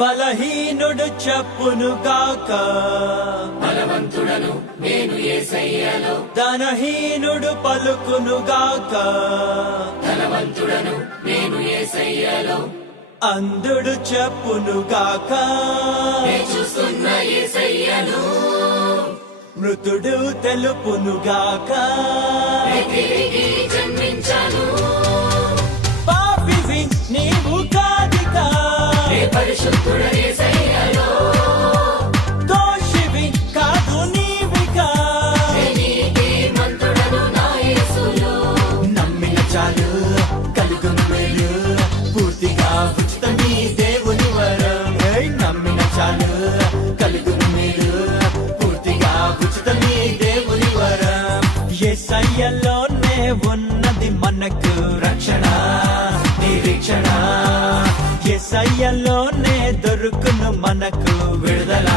బలహీనుడు చెప్పునుగాక, బలవంతుడను నేను యేసయ్యలో. ధనహీనుడు పలుకునుగాక, ధనవంతుడను నేను యేసయ్యలో. అంధుడు చెప్పునుగాక, నే చూస్తున్న యేసయ్యను. మృతుడు తెలుపునుగాక, నే తిరిగి జన్మించాను. పాపివి నీవు కాదిగా, నే పరిశుద్ధుడ యేసయ్యలో. దోషివి కాదు నీవిగా, నే నీతిమంతుడను నా యేసులో. నమ్మిన చాలు కలుగును మేలు, పూర్తిగా ఉచితమీ దేవుని వరం. నమ్మిన చాలు కలుగును మేలు, పూర్తిగా ఉచితమీ దేవుని వరం. యేసయ్యలోనే ఉన్నది మనకు రక్షణ, నిరీక్షణ. యేసయ్యలోనే దొరుకును మనకు విడుదల.